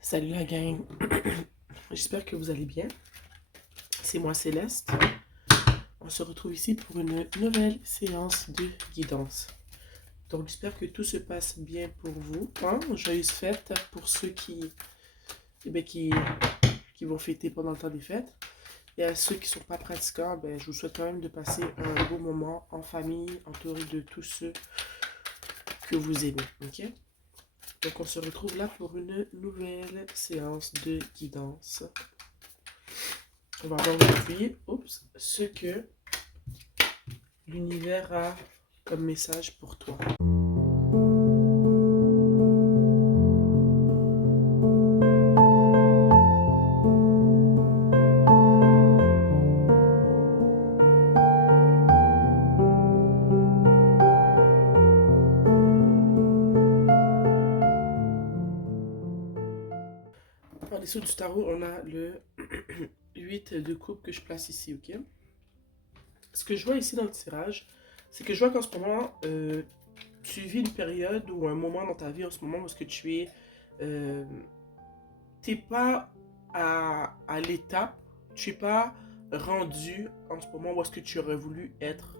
Salut la gang, j'espère que vous allez bien. C'est moi Céleste. On se retrouve ici pour une nouvelle séance de guidance. Donc j'espère que tout se passe bien pour vous. Joyeuses fêtes pour ceux eh bien, qui vont fêter pendant le temps des fêtes. Et à ceux qui ne sont pas pratiquants, je vous souhaite quand même de passer un beau moment en famille, entouré de tous ceux que vous aimez. Ok? Donc on se retrouve là pour une nouvelle séance de guidance. On va voir aujourd'hui ce que l'univers a comme message pour toi. En dessous du tarot, on a le 8 de coupe que je place ici, ok? Ce que je vois ici dans le tirage, c'est que je vois qu'en ce moment, tu vis une période ou un moment dans ta vie en ce moment où est-ce que tu es... t'es pas à l'étape, tu n'es pas rendu en ce moment où est-ce que tu aurais voulu être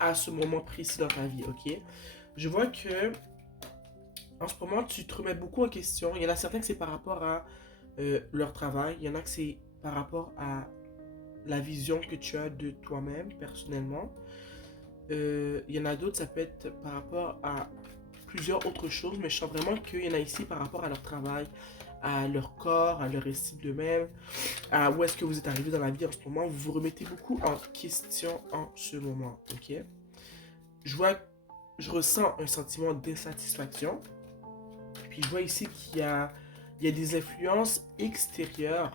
à ce moment précis dans ta vie, ok? Je vois que en ce moment, tu te remets beaucoup en question. Il y en a certains que c'est par rapport à leur travail. Il y en a que c'est par rapport à la vision que tu as de toi-même, personnellement. Il y en a d'autres, ça peut être par rapport à plusieurs autres choses, mais je sens vraiment qu'il y en a ici par rapport à leur travail, à leur corps, à leur estime d'eux-mêmes, à où est-ce que vous êtes arrivé dans la vie en ce moment. Vous vous remettez beaucoup en question en ce moment, ok? Je vois, je ressens un sentiment d'insatisfaction. Puis je vois ici il y a des influences extérieures,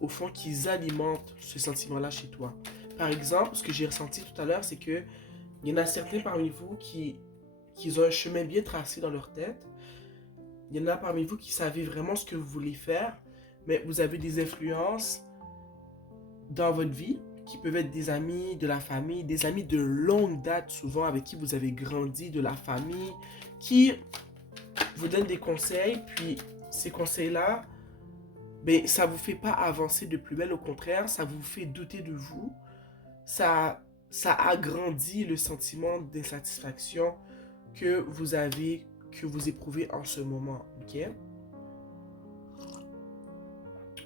au fond, qui alimentent ce sentiment-là chez toi. Par exemple, ce que j'ai ressenti tout à l'heure, c'est que il y en a certains parmi vous qui ont un chemin bien tracé dans leur tête. Il y en a parmi vous qui savez vraiment ce que vous voulez faire, mais vous avez des influences dans votre vie qui peuvent être des amis, de la famille, des amis de longue date souvent avec qui vous avez grandi, de la famille, qui vous donnent des conseils, puis ces conseils-là, ça vous fait pas avancer de plus belle, au contraire, ça vous fait douter de vous, ça agrandit le sentiment d'insatisfaction que vous avez, que vous éprouvez en ce moment, ok?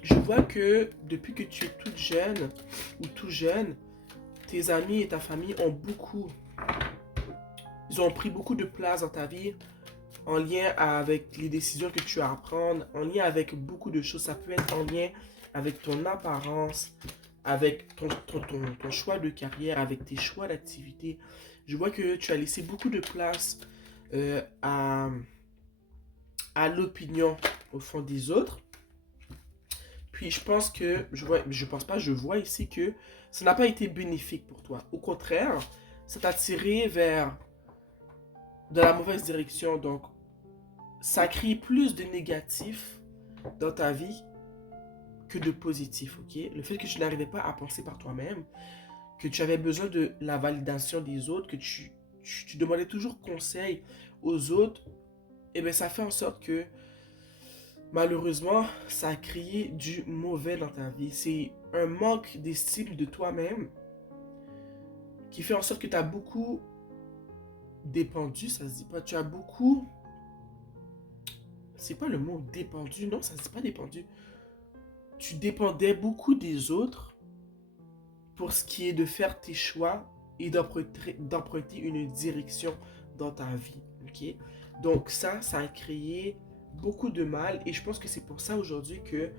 Je vois que depuis que tu es toute jeune ou tout jeune, tes amis et ta famille ils ont pris beaucoup de place dans ta vie en lien avec les décisions que tu as à prendre, en lien avec beaucoup de choses. Ça peut être en lien avec ton apparence, avec ton choix de carrière, avec tes choix d'activité. Je vois que tu as laissé beaucoup de place euh, à, à l'opinion au fond des autres. Puis je pense que, je pense pas, je vois ici que ça n'a pas été bénéfique pour toi. Au contraire, ça t'a tiré vers de la mauvaise direction. Donc, ça crée plus de négatif dans ta vie que de positif, ok? Le fait que tu n'arrivais pas à penser par toi-même, que tu avais besoin de la validation des autres, que tu demandais toujours conseil aux autres, et bien ça fait en sorte que malheureusement, ça a créé du mauvais dans ta vie. C'est un manque d'estime de toi-même qui fait en sorte que tu as beaucoup dépendu, ça se dit pas, tu as beaucoup... C'est pas le mot dépendu, non, ça se dit pas dépendu. Tu dépendais beaucoup des autres pour ce qui est de faire tes choix et d'emprunter une direction dans ta vie, ok? Donc ça a créé beaucoup de mal et je pense que c'est pour ça aujourd'hui que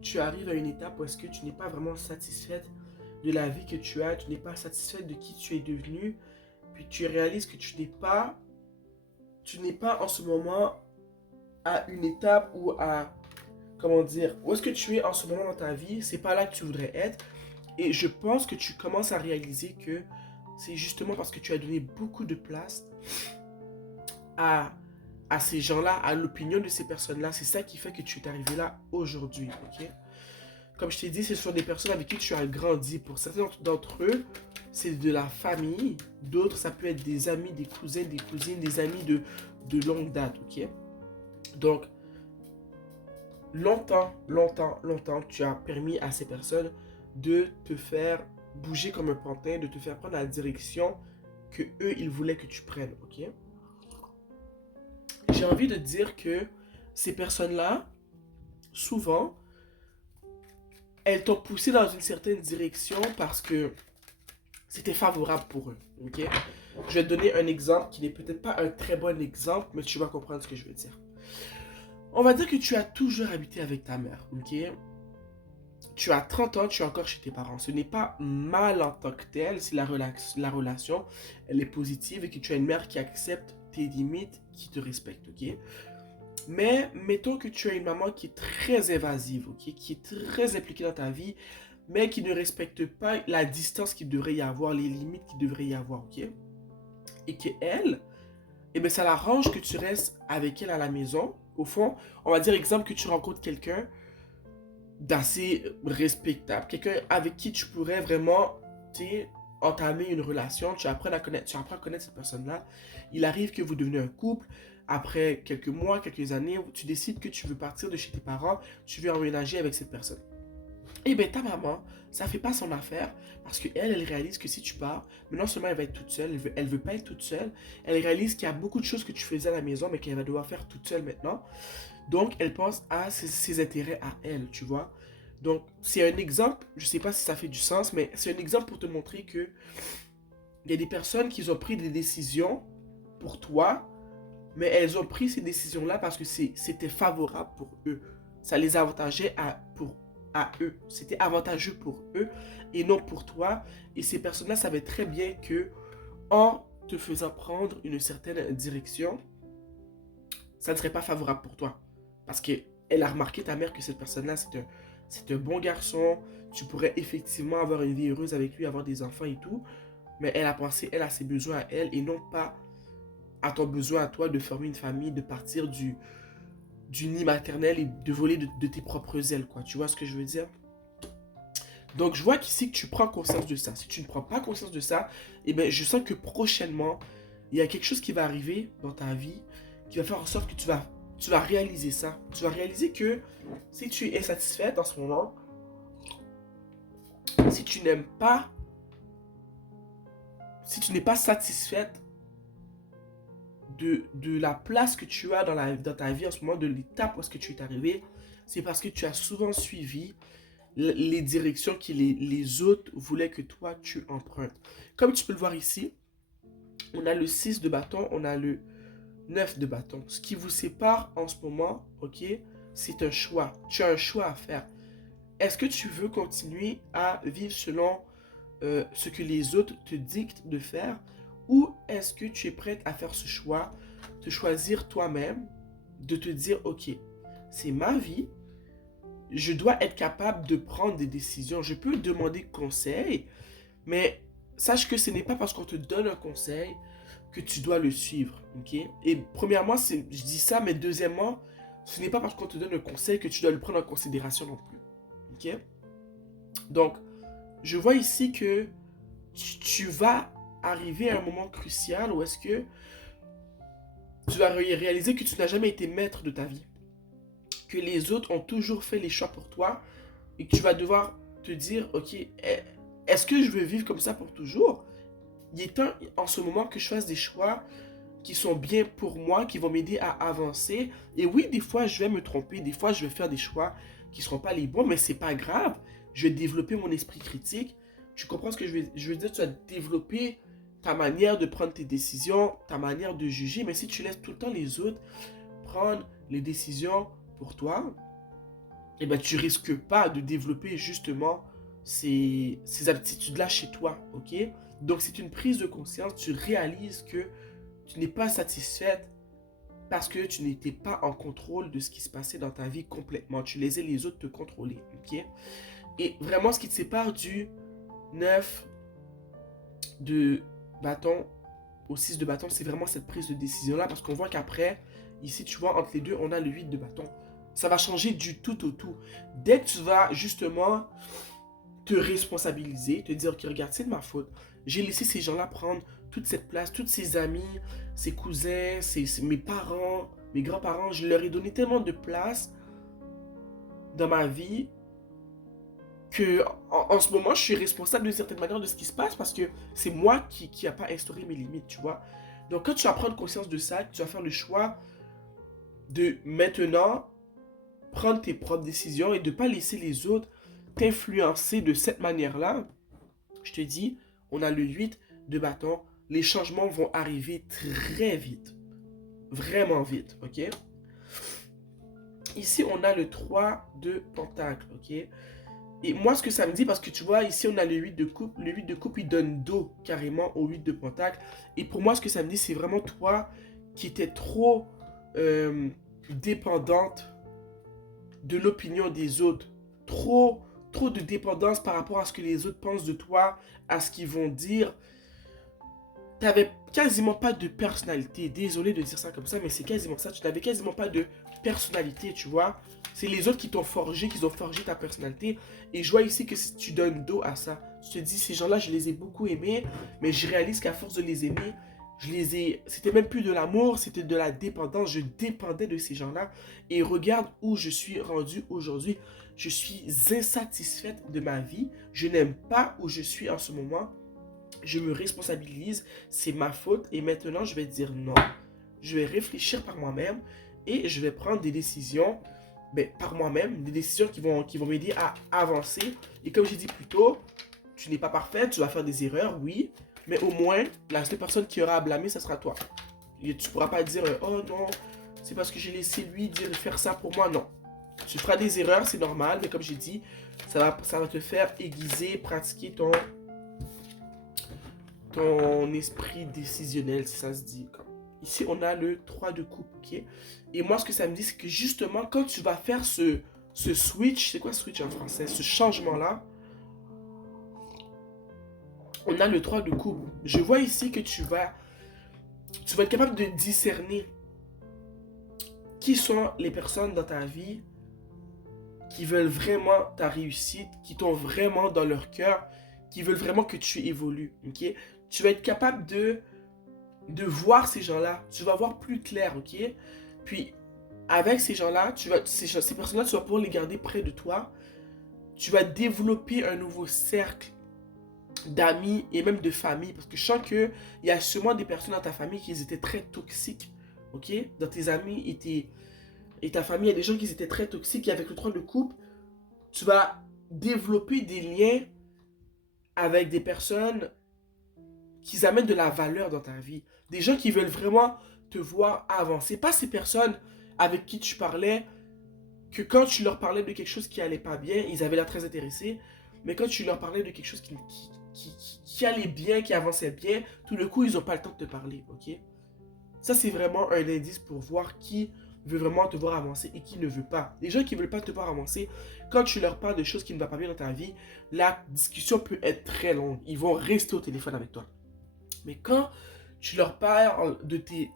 tu arrives à une étape où est-ce que tu n'es pas vraiment satisfaite de la vie que tu as, tu n'es pas satisfaite de qui tu es devenu, puis tu réalises que tu n'es pas en ce moment à une étape ou à, comment dire, où est-ce que tu es en ce moment dans ta vie, c'est pas là que tu voudrais être. Et je pense que tu commences à réaliser que c'est justement parce que tu as donné beaucoup de place à, à ces gens-là, à l'opinion de ces personnes-là. C'est ça qui fait que tu es arrivé là aujourd'hui, ok? Comme je t'ai dit, ce sont des personnes avec qui tu as grandi. Pour certains d'entre eux, c'est de la famille. D'autres, ça peut être des amis, des cousins, des cousines, des amis de longue date, ok? Donc, longtemps, tu as permis à ces personnes de te faire bouger comme un pantin, de te faire prendre la direction que eux, ils voulaient que tu prennes, ok? J'ai envie de dire que ces personnes-là, souvent, elles t'ont poussé dans une certaine direction parce que c'était favorable pour eux, ok? Je vais te donner un exemple qui n'est peut-être pas un très bon exemple, mais tu vas comprendre ce que je veux dire. On va dire que tu as toujours habité avec ta mère, ok? Tu as 30 ans, tu es encore chez tes parents. Ce n'est pas mal en tant que tel si la relation elle est positive et que tu as une mère qui accepte tes limites, qui te respecte, ok? Mais mettons que tu as une maman qui est très évasive, ok? Qui est très impliquée dans ta vie, mais qui ne respecte pas la distance qu'il devrait y avoir, les limites qu'il devrait y avoir, ok? Et que elle, eh bien, ça l'arrange que tu restes avec elle à la maison. Au fond, on va dire, exemple, que tu rencontres quelqu'un d'assez respectable, quelqu'un avec qui tu pourrais vraiment, tu sais, entamer une relation, tu apprends à connaître cette personne-là. Il arrive que vous devenez un couple. Après quelques mois, quelques années, tu décides que tu veux partir de chez tes parents, tu veux emménager avec cette personne. Eh bien, ta maman, ça fait pas son affaire parce qu'elle, elle réalise que si tu pars, mais non seulement elle va être toute seule, elle veut pas être toute seule, elle réalise qu'il y a beaucoup de choses que tu faisais à la maison, mais qu'elle va devoir faire toute seule maintenant. Donc, elle pense à ses intérêts à elle, tu vois. Donc, c'est un exemple, je sais pas si ça fait du sens, mais c'est un exemple pour te montrer que il y a des personnes qui ont pris des décisions pour toi, mais elles ont pris ces décisions-là parce que c'était favorable pour eux. Ça les avantageait à eux. C'était avantageux pour eux et non pour toi. Et ces personnes-là savaient très bien que en te faisant prendre une certaine direction, ça ne serait pas favorable pour toi. Parce qu'elle a remarqué, ta mère, que cette personne-là, c'est un bon garçon. Tu pourrais effectivement avoir une vie heureuse avec lui, avoir des enfants et tout. Mais elle a pensé, elle, a ses besoins à elle et non pas à ton besoin à toi de former une famille, de partir du nid maternel et de voler de tes propres ailes, quoi. Tu vois ce que je veux dire? Donc, je vois qu'ici que tu prends conscience de ça. Si tu ne prends pas conscience de ça, eh ben, je sens que prochainement, il y a quelque chose qui va arriver dans ta vie qui va faire en sorte que tu vas réaliser ça. Tu vas réaliser que si tu es insatisfaite en ce moment, si tu n'aimes pas, si tu n'es pas satisfaite de la place que tu as dans ta vie en ce moment, de l'étape où est-ce que tu es arrivé, c'est parce que tu as souvent suivi les directions que les autres voulaient que toi tu empruntes. Comme tu peux le voir ici, on a le 6 de bâton, on a le 9 de bâton. Ce qui vous sépare en ce moment, ok, c'est un choix. Tu as un choix à faire. Est-ce que tu veux continuer à vivre selon ce que les autres te dictent de faire ou est-ce que tu es prête à faire ce choix, de choisir toi-même, de te dire, ok, c'est ma vie, je dois être capable de prendre des décisions. Je peux demander conseil, mais sache que ce n'est pas parce qu'on te donne un conseil que tu dois le suivre, ok? Et premièrement, je dis ça, mais deuxièmement, ce n'est pas parce qu'on te donne un conseil que tu dois le prendre en considération non plus, ok? Donc, je vois ici que tu vas arriver à un moment crucial où est-ce que tu vas réaliser que tu n'as jamais été maître de ta vie, que les autres ont toujours fait les choix pour toi et que tu vas devoir te dire, ok, est-ce que je veux vivre comme ça pour toujours? Il est temps en ce moment que je fasse des choix qui sont bien pour moi, qui vont m'aider à avancer. Et oui, des fois, je vais me tromper, des fois, je vais faire des choix qui ne seront pas les bons, mais c'est pas grave. Je vais développer mon esprit critique. Tu comprends ce que je veux dire? Tu vas développer ta manière de prendre tes décisions, ta manière de juger, mais si tu laisses tout le temps les autres prendre les décisions pour toi, eh ben, tu risques pas de développer justement ces aptitudes-là chez toi, ok? Donc, c'est une prise de conscience, tu réalises que tu n'es pas satisfaite parce que tu n'étais pas en contrôle de ce qui se passait dans ta vie complètement. Tu laissais les autres te contrôler, ok? Et vraiment, ce qui te sépare du 9 de bâton au 6 de bâton, c'est vraiment cette prise de décision-là, parce qu'on voit qu'après, ici, tu vois, entre les deux, on a le 8 de bâton. Ça va changer du tout au tout. Dès que tu vas justement te responsabiliser, te dire, ok, regarde, c'est de ma faute. J'ai laissé ces gens-là prendre toute cette place, tous ces amis, ces cousins, mes parents, mes grands-parents. Je leur ai donné tellement de place dans ma vie que en ce moment, je suis responsable d'une certaine manière de ce qui se passe parce que c'est moi qui n'a pas instauré mes limites, tu vois. Donc, quand tu vas prendre conscience de ça, tu vas faire le choix de maintenant prendre tes propres décisions et de ne pas laisser les autres t'influencer de cette manière-là. Je te dis, on a le 8 de bâton. Les changements vont arriver très vite. Vraiment vite, ok? Ici, on a le 3 de pentacle, ok? Et moi, ce que ça me dit, parce que tu vois, ici, on a le 8 de coupe. Le 8 de coupe, il donne dos carrément au 8 de pentacle. Et pour moi, ce que ça me dit, c'est vraiment toi qui étais trop dépendante de l'opinion des autres. Trop de dépendance par rapport à ce que les autres pensent de toi, à ce qu'ils vont dire. Tu n'avais quasiment pas de personnalité. Désolé de dire ça comme ça, mais c'est quasiment ça. Tu n'avais quasiment pas de personnalité, tu vois. C'est les autres qui t'ont forgé, qui ont forgé ta personnalité. Et je vois ici que si tu donnes dos à ça, tu te dis, ces gens-là, je les ai beaucoup aimés, mais je réalise qu'à force de les aimer, c'était même plus de l'amour, c'était de la dépendance. Je dépendais de ces gens-là. Et regarde où je suis rendu aujourd'hui. Je suis insatisfaite de ma vie. Je n'aime pas où je suis en ce moment. Je me responsabilise, c'est ma faute. Et maintenant, je vais dire non. Je vais réfléchir par moi-même et je vais prendre des décisions par moi-même, des décisions qui vont m'aider à avancer. Et comme j'ai dit plus tôt, tu n'es pas parfaite, tu vas faire des erreurs, oui, mais au moins, la seule personne qui aura à blâmer, ce sera toi. Et tu ne pourras pas dire, oh non, c'est parce que j'ai laissé lui dire faire ça pour moi, non. Tu feras des erreurs, c'est normal, mais comme j'ai dit, ça va te faire aiguiser, pratiquer ton esprit décisionnel, si ça se dit. Ici, on a le 3 de coupe, ok? Et moi, ce que ça me dit, c'est que justement, quand tu vas faire ce switch, c'est quoi switch en français? Ce changement-là, on a le 3 de coupe. Je vois ici que tu vas être capable de discerner qui sont les personnes dans ta vie qui veulent vraiment ta réussite, qui t'ont vraiment dans leur cœur, qui veulent vraiment que tu évolues, ok? Tu vas être capable de voir ces gens-là. Tu vas voir plus clair, ok? Puis, avec ces gens-là, ces personnes-là, tu vas pouvoir les garder près de toi. Tu vas développer un nouveau cercle d'amis et même de famille. Parce que je sens qu'il y a sûrement des personnes dans ta famille qui étaient très toxiques, ok? Dans tes amis et ta famille, il y a des gens qui étaient très toxiques. Et avec le 3 de coupe, tu vas développer des liens avec des personnes qui amènent de la valeur dans ta vie. Des gens qui veulent vraiment te voir avancer. Pas ces personnes avec qui tu parlais, que quand tu leur parlais de quelque chose qui allait pas bien, ils avaient l'air très intéressés. Mais quand tu leur parlais de quelque chose qui allait bien, qui avançait bien, tout d'un coup, ils n'ont pas le temps de te parler, ok? Ça, c'est vraiment un indice pour voir qui veut vraiment te voir avancer et qui ne veut pas. Les gens qui ne veulent pas te voir avancer, quand tu leur parles de choses qui ne vont pas bien dans ta vie, la discussion peut être très longue. Ils vont rester au téléphone avec toi. Mais quand tu leur parles de tes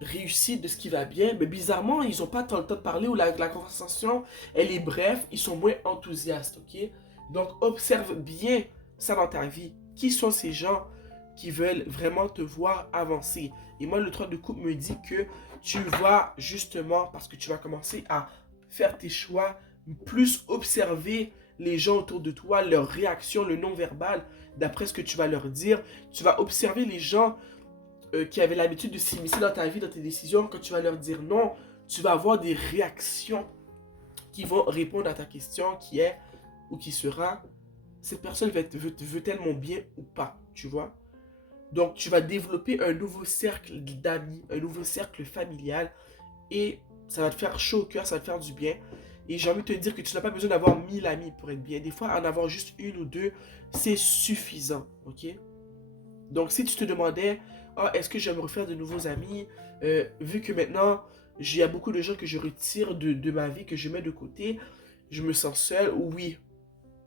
réussites, de ce qui va bien, mais bizarrement, ils n'ont pas tant le temps de parler ou la conversation, elle est brève, ils sont moins enthousiastes, ok? Donc, observe bien ça dans ta vie. Qui sont ces gens qui veulent vraiment te voir avancer? Et moi, le 3 de coupe me dit que tu vas justement, parce que tu vas commencer à faire tes choix, plus observer les gens autour de toi, leurs réactions, le non-verbal, d'après ce que tu vas leur dire. Tu vas observer les gens qui avaient l'habitude de s'immiscer dans ta vie, dans tes décisions. Quand tu vas leur dire non, tu vas avoir des réactions qui vont répondre à ta question qui est ou qui sera, cette personne veut-elle mon bien ou pas, tu vois? Donc, tu vas développer un nouveau cercle d'amis, un nouveau cercle familial et ça va te faire chaud au cœur, ça va te faire du bien. Et j'ai envie de te dire que tu n'as pas besoin d'avoir 1000 amis pour être bien. Des fois, en avoir juste une ou deux, c'est suffisant, ok? Donc, si tu te demandais, est-ce que je vais me refaire de nouveaux amis, vu que maintenant, il y a beaucoup de gens que je retire de ma vie, que je mets de côté, je me sens seul, oui,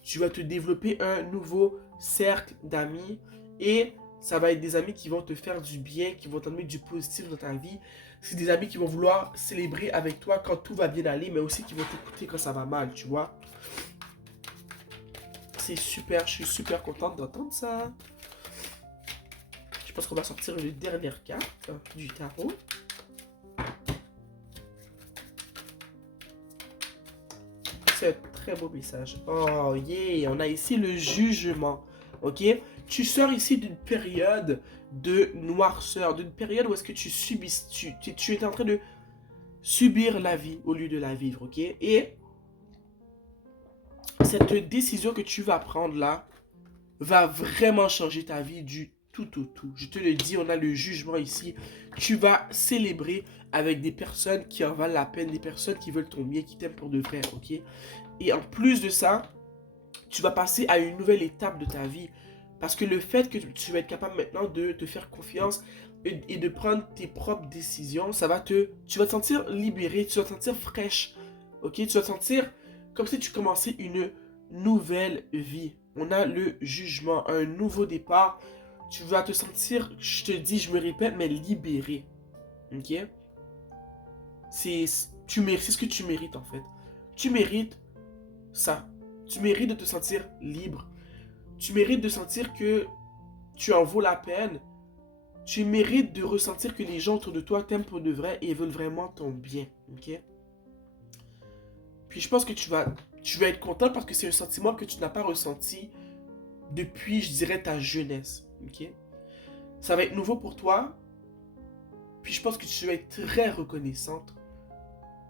tu vas te développer un nouveau cercle d'amis et Ça va être des amis qui vont te faire du bien, qui vont t'amener du positif dans ta vie. C'est des amis qui vont vouloir célébrer avec toi quand tout va bien aller, mais aussi qui vont t'écouter quand ça va mal, tu vois. C'est super, je suis super contente d'entendre ça. Je pense qu'on va sortir une dernière carte du tarot. C'est un très beau message. Oh yeah, on a ici le jugement. Ok? Tu sors ici d'une période de noirceur, d'une période où est-ce que tu subis, tu es en train de subir la vie au lieu de la vivre, ok? Et cette décision que tu vas prendre là va vraiment changer ta vie du tout au tout. Je te le dis, on a le jugement ici. Tu vas célébrer avec des personnes qui en valent la peine, des personnes qui veulent ton bien, qui t'aiment pour de vrai, ok? Et en plus de ça, tu vas passer à une nouvelle étape de ta vie. Parce que le fait que tu vas être capable maintenant de te faire confiance et de prendre tes propres décisions, tu vas te sentir libéré, tu vas te sentir fraîche, ok? Tu vas te sentir comme si tu commençais une nouvelle vie. On a le jugement, un nouveau départ. Tu vas te sentir, je te dis, je me répète, mais libéré, ok? C'est ce que tu mérites en fait. Tu mérites ça. Tu mérites de te sentir libre. Tu mérites de sentir que tu en vaux la peine. Tu mérites de ressentir que les gens autour de toi t'aiment pour de vrai et veulent vraiment ton bien. Ok? Puis je pense que tu vas être content parce que c'est un sentiment que tu n'as pas ressenti depuis, je dirais, ta jeunesse. Ok? Ça va être nouveau pour toi. Puis je pense que tu vas être très reconnaissante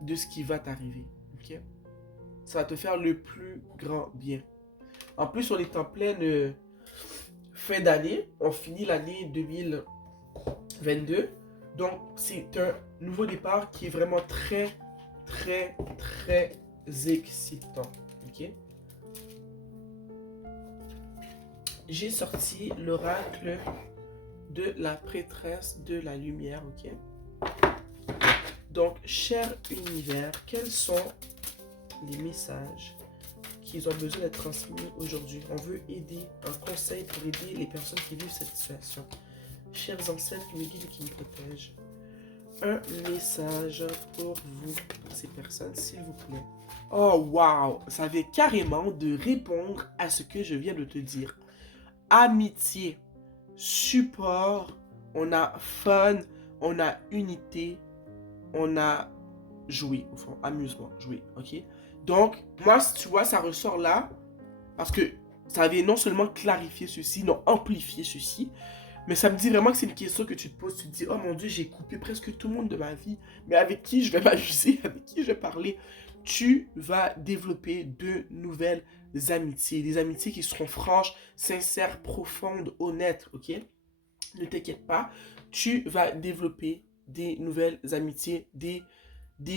de ce qui va t'arriver. Ok? Ça va te faire le plus grand bien. En plus, on est en pleine fin d'année. On finit l'année 2022. Donc, c'est un nouveau départ qui est vraiment très, très, très excitant. Ok? J'ai sorti l'oracle de la prêtresse de la lumière. Ok? Donc, cher univers, quels sont les messages qu'ils ont besoin d'être transmis aujourd'hui? On veut aider, un conseil pour aider les personnes qui vivent cette situation. Chers ancêtres qui me guident et qui me protègent, un message pour vous, ces personnes, s'il vous plaît. Oh wow, ça vient carrément de répondre à ce que je viens de te dire. Amitié, support, on a fun, on a unité, on a joué, au fond, amusement, jouer, ok? Donc, moi, tu vois, ça ressort là, parce que ça vient non seulement clarifier ceci, non, amplifier ceci, mais ça me dit vraiment que c'est une question que tu te poses. Tu te dis, oh mon Dieu, j'ai coupé presque tout le monde de ma vie, mais avec qui je vais m'amuser, avec qui je vais parler? Tu vas développer de nouvelles amitiés, des amitiés qui seront franches, sincères, profondes, honnêtes, ok? Ne t'inquiète pas, tu vas développer des nouvelles amitiés, des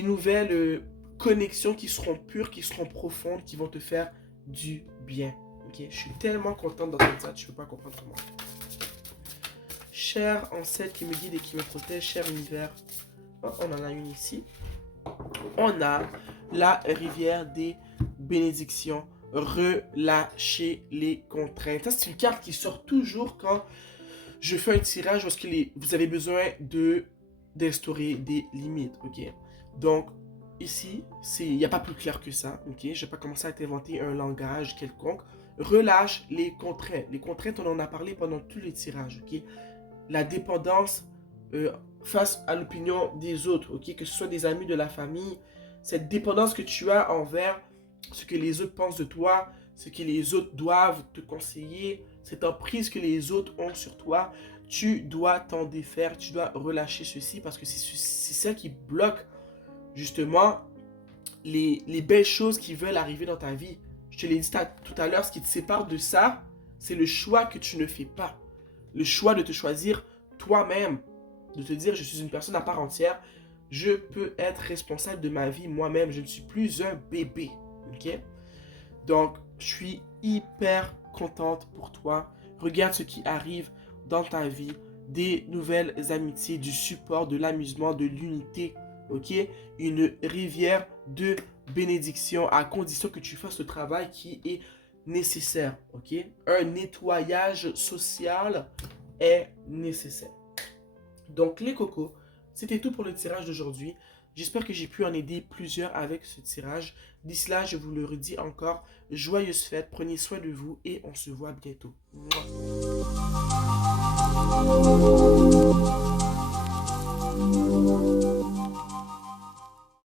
nouvelles connexions qui seront pures, qui seront profondes, qui vont te faire du bien. Ok, je suis tellement contente d'entendre ça, tu ne peux pas comprendre comment. Cher ancêtre qui me guide et qui me protège, cher univers. Oh, on en a une ici. On a la rivière des bénédictions. Relâchez les contraintes. Ça, c'est une carte qui sort toujours quand je fais un tirage parce que vous avez besoin d'instaurer des limites. Ok. Donc, ici, il n'y a pas plus clair que ça. Ok. Je ne vais pas commencer à t'inventer un langage quelconque. Relâche les contraintes. Les contraintes, on en a parlé pendant tous les tirages. Ok. La dépendance face à l'opinion des autres, ok, que ce soit des amis, de la famille, cette dépendance que tu as envers ce que les autres pensent de toi, ce que les autres doivent te conseiller, cette emprise que les autres ont sur toi, tu dois t'en défaire, tu dois relâcher ceci parce que c'est ça qui bloque justement les belles choses qui veulent arriver dans ta vie. Je te l'ai dit tout à l'heure, ce qui te sépare de ça, c'est le choix que tu ne fais pas. Le choix de te choisir toi-même, de te dire je suis une personne à part entière, je peux être responsable de ma vie moi-même, je ne suis plus un bébé, ok? Donc, je suis hyper contente pour toi. Regarde ce qui arrive dans ta vie, des nouvelles amitiés, du support, de l'amusement, de l'unité, ok? Une rivière de bénédiction à condition que tu fasses le travail qui est nécessaire, ok? Un nettoyage social est nécessaire. Donc les cocos, c'était tout pour le tirage d'aujourd'hui. J'espère que j'ai pu en aider plusieurs avec ce tirage. D'ici là, je vous le redis encore, joyeuses fêtes, prenez soin de vous et on se voit bientôt. Mouah.